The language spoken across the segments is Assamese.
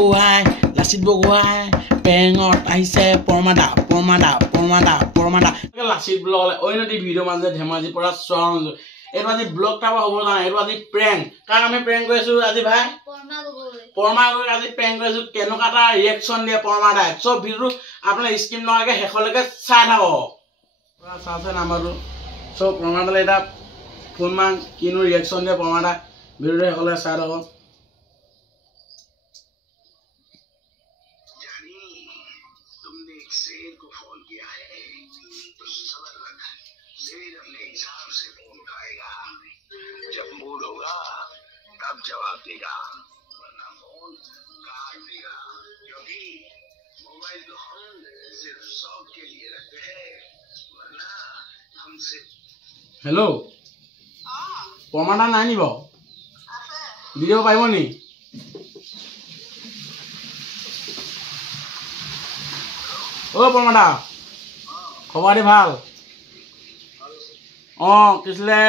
বগোহাঁই পেঙত আহিছে পৰমাদা লাচিত ব্লগ অন্য এটি ভিডিঅ' মাজে ধেমাজিৰ পৰা চোৱা এইটো আজি ব্লগ টাইপ হ'ব না এইটো আজি প্ৰেংক কাক আমি প্ৰেংক কৰিছো আজি ভাই পৰমা গগৈ আজি প্ৰেংক কৰিছো কেনেকুৱা এটা ৰিয়েকশ্যন দিয়ে পৰমাদাই চব ভিডিঅ'টো আপোনাৰ স্কিপ নকৰাকৈ শেষলৈকে চাই থাকক চাওঁচোন আমাৰটো চব পৰমাদালৈ এটা ফোন মান কিনো ৰিয়েকশ্যন দিয়ে পৰমাদা ভিডিঅ'টো শেষলৈকে চাই থাকক जवाब देगा वरना फोन काट देगा क्योंकि मोबाइल तो हम सिर्फ शौक के लिए रखते हैं वरना हमसे हेलो पमाडा নাই নিব ভিডিও পাইব নি ও পমাডা খবৰ দি ভাল কিছলে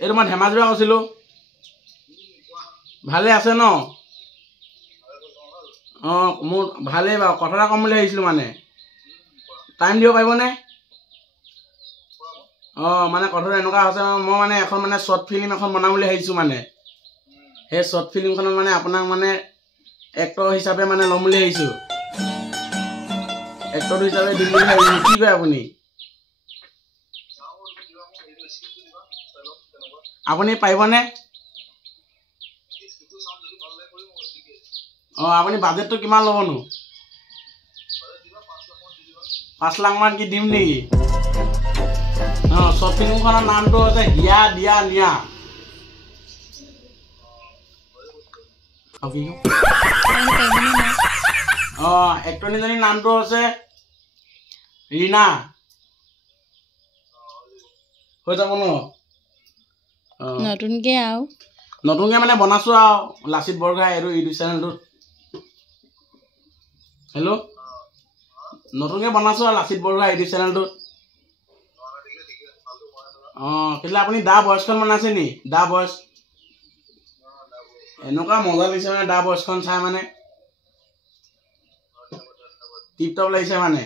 এৰ মই ধেমাজি পৰা কৈছিলো ভালে আছে ন মোৰ ভালে বা কথা এটা কম বুলি আহিছিলো মানে টাইম দিব পাৰিবনে মানে কথাটো এনেকুৱা হৈছে মই মানে এখন মানে শৰ্ট ফিল্ম এখন বনাম বুলি আহিছো মানে সেই শৰ্ট ফিল্মখনত মানে আপোনাক মানে এক্টৰ হিচাপে মানে ল'ম বুলি আহিছো এক্টৰ হিচাপে দিম বুলি ভাবিছো কি কয় আপুনি পাৰিবনে আপুনি বাজেটটো কিমান ল'বনো 5 লাখ মান কি দিম নেকি শৰ্ট ফিল্মখনৰ নামটো হৈছে হিয়া দিয়া নিয়া এক্টৰনীজনীৰ নামটো হৈছে ৰীনা হৈ যাব ন নতুনকে মানে বনাইছো আৰু লাচিত বৰগোহাঁই এইটো ইউটিউব চেনেলটোত হেল্ল' নতুনকে বনাইছো আৰু লাচিত বৰগোহাঁই ইউটিউব চেনেলটোত কেলে আপুনি দা বয়সখন বনাইছে নি দা বয়স এনেকুৱা মজা লাগিছে মানে দা বয়সখন চাই মানে টিপ টপ লাগিছে মানে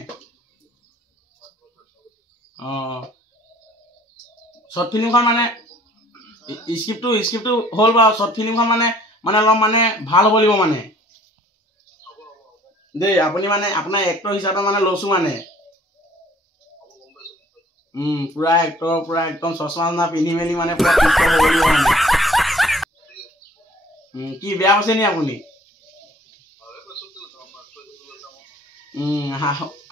শৰ্ট ফিল্মখন মানে স্ক্ৰিপ্টটো হ'ল বাৰু শৰ্ট ফিল্মখন মানে অলপ মানে ভাল হ'ব লাগিব মানে দেই আপুনি মানে আপোনাৰ এক্টৰ হিচাপে মানে লৈছো মানে পুৰা এক্টৰ পুৰা একদম চশমা পিন্ধি মেলি মানে পুৰা হ'ব লাগিব মানে কি বেয়া পাইছে নি আপুনি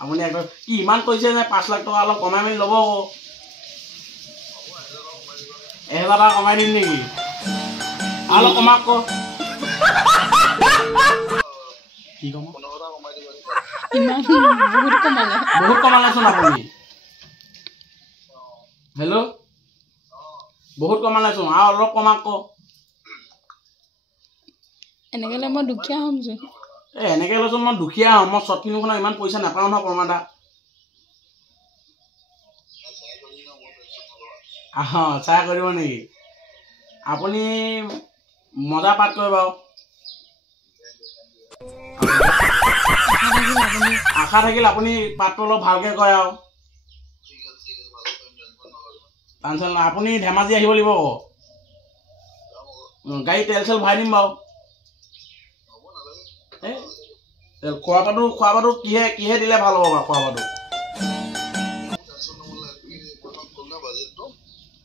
আপুনি এক্টৰ কি ইমান কৈছে যে 5 লাখ টকা অলপ কমাই মেলি ল'ব 1000 টকা কমাই দিম নেকি অলপ কমাক কি কম বহুত কমালেচোন আপুনি হেল্ল' বহুত কমালেচোন আৰু অলপ কমাক এনেকে মই দুখীয়া হ'ম যে এনেকে লৈচোন মই দুখীয়া হ'ম মই শৰ্ট ফিল্মখনত ইমান পইচা নাপাওঁ নহয় পৰমাদা চাই কৰিব নেকি আপুনি মজা পাঠ কৰে বাৰু আশা থাকিল আপুনি পাঠটো অলপ ভালকে কয় আৰু আপুনি ধেমাজি আহিব লাগিব গাড়ী তেল চেল ভৰাই দিম বাৰু খোৱা বোৱাটো কিহে দিলে ভাল হ'ব বাৰু খোৱা বোৱাটো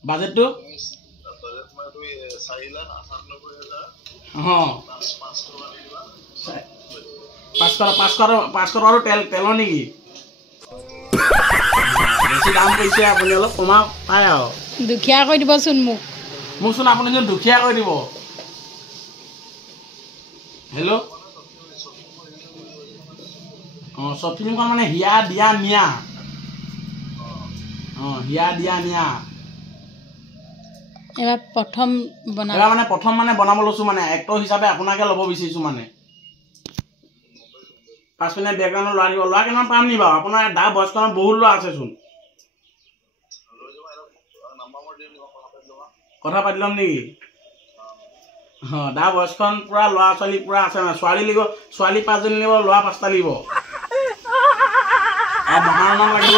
বাজেটটো 500 টকাটো তেলৰ নেকি বেছি দাম কৈছে আপুনি অলপ কমা পায় আৰু দুখীয়া কৰি দিবচোন মোকচোন আপুনি দুখীয়া কৰি দিব হেল্ল' শৰ্ট ফিল্মখন মানে হিয়া দিয়া নিয়া হিয়া দিয়া নিয়া এবাৰ প্ৰথম বনাব লৈছো মানে এক্টৰ হিচাপে আপোনাকে ল'ব বিচাৰিছো মানে 5 মিনিট বেকগ্ৰাউণ্ডত ল'ৰা দিব ল'ৰা কেইটামান পাম নি বাৰু আপোনাৰ দা বয়সখনত বহুত ল'ৰা আছেচোন কথা পাতি ল'ম নেকি দা বয়সখন পুৰা ল'ৰা ছোৱালী পুৰা আছে মানে ছোৱালী লাগিব ছোৱালী 5জনী লাগিব ল'ৰা 5টা লাগিব মহাৰণ লাগিব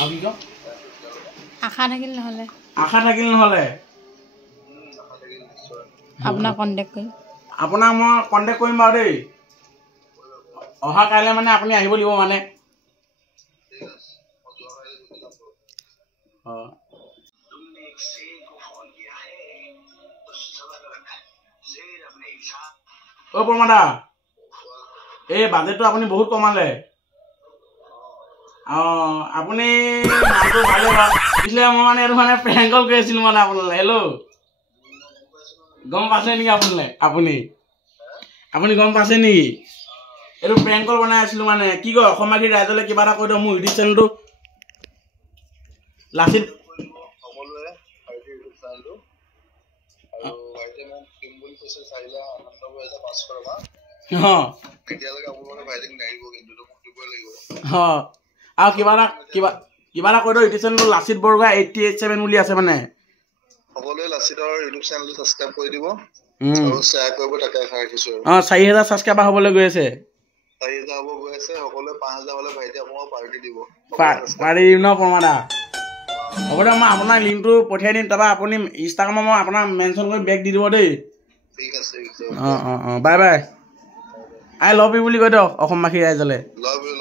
আৰু কি ক আশা থাকিল নহ'লে আপোনাক কণ্টেক্ট কৰিম আপোনাক মই কণ্টেক্ট কৰিম বাৰু দেই অহা কাইলৈ মানে আপুনি আহিব লাগিব মানে तुमने एक शेर को फोन किया है तो सबर रख शेर अपने हिसाब অ পৰমাদা এই বাজেটটো আপুনি বহুত কমালে আপুনি নামটো ভালে পিছলে মই মানে এইটো মানে প্ৰেংক কল কৰি আছিলোঁ মানে আপোনালৈ হেল্ল' গম পাইছে নেকি আপুনি গম পাইছে নেকি এইটো প্ৰেংক কল বনাই আছিলোঁ মানে কি কয় অসমবাসী ৰাইজলৈ কিবা এটা কৈ দিয়ক মোৰ ইউটিউব চেনেলটো লাচিত সকলোৱে ভাইটিৰ ইউটিউব চেনেলটো আৰু ভাইটিয়ে মোক দিম বুলি কৈছে চাইলে আনন্দবোৰ এটা পাছ কৰাবা এতিয়ালৈকে আপোনালোকে ভাইটিক নাহিব কিন্তু মোক দিবই লাগিব আৰু কিবা এটা কৈ দিয়ক ইউটিউব চেনেলটো লাচিত বৰগোহাঁই 887 বুলি আছে মানে সকলোৱে লাচিতৰ ইউটিউব চেনেলটো ছাবস্ক্ৰাইব কৰি দিব আৰু শ্বেয়াৰ কৰিব তাকে আশা ৰাখিছোঁ 4000 ছাবস্ক্ৰাইবাৰ হ'বলৈ গৈ আছে 4000 হ'ব গৈ আছে সকলোৱে 5000 হ'লে ভাইটি আপোনাক পাৰ্টি দিব পাৰিম ন পৰমাদা হ'ব দিয়ক মই আপোনাক লিংকটো পঠিয়াই দিম তাৰপৰা আপুনি ইনষ্টাগ্ৰামত মই আপোনাক মেনশ্যন কৰি বেক দি দিব দেই ঠিক আছে bye bye I love you বুলি কৈ দিয়ক অসমবাসী ৰাইজলৈ লাভ ইউ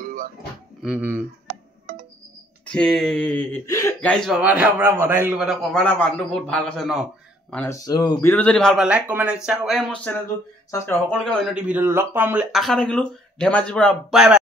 এভৰিৱান গাইজ পৰমাদাৰ পৰা বনাই দিলোঁ মানে পৰমাদাৰ মানুহটো বহুত ভাল আছে ন মানে ভিডিঅ'টো যদি ভাল পায় লাইক কমেণ্ট শ্বেয়াৰ কৰিব মোৰ চেনেলটো ছাবস্ক্ৰাইব সকলোকে অন্য ভিডিঅ'টো লগ পাম বুলি আশা থাকিলোঁ ধেমাজিৰ পৰা বাই বাই